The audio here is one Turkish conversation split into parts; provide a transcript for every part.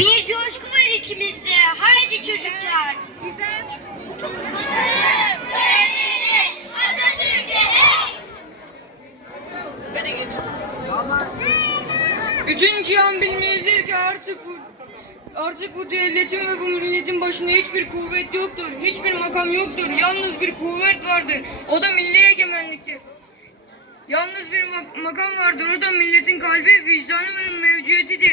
Bir coşku var içimizde. Haydi çocuklar. Bütün cihan bilmelidir ki artık bu, artık bu devletin ve bu milletin başında hiçbir kuvvet yoktur. Hiçbir makam yoktur. Yalnız bir kuvvet vardır. O da milli egemenliktir. Yalnız bir mak- makam vardır. O da milletin kalbi, vicdanı ve mevcudiyetidir.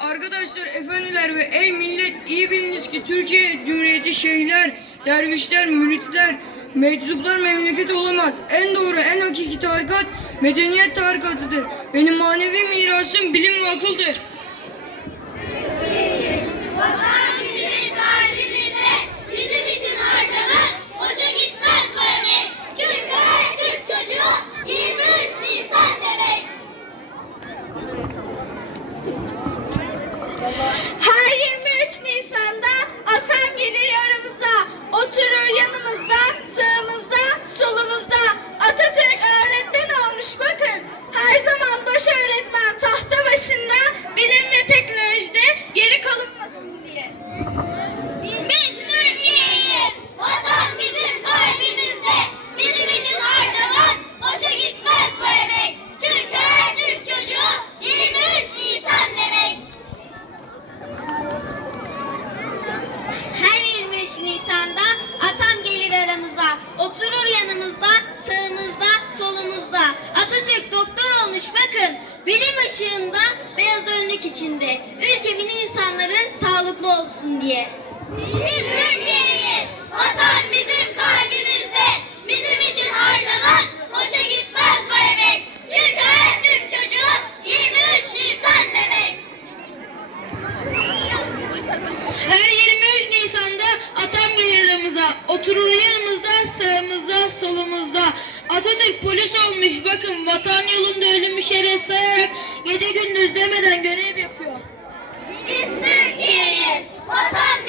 Arkadaşlar, efendiler ve ey millet iyi biliniz ki Türkiye Cumhuriyeti şeyhler, dervişler, müritler, meczuplar memleketi olamaz. En doğru, en hakiki tarikat medeniyet tarikatıdır. Benim manevi mirasım bilim ve akıldır. Atatürk ışığında, beyaz önlük içinde. Ülkemin insanları sağlıklı olsun diye. Biz Türkiye'yiz. Vatan bizim kalbimizde. Bizim için harcanan boşa gitmez bu emek. Çünkü her Türk çocuğu 23 Nisan demek. Her 23 Nisan'da atam gelir aramıza. Oturur yanımızda, sağımızda, solumuzda. Atatürk polis olmuş bakın vatan ölümü şeref sayarak gece gündüz demeden görev yapıyor. Biz Türkiye'yiz. Vatan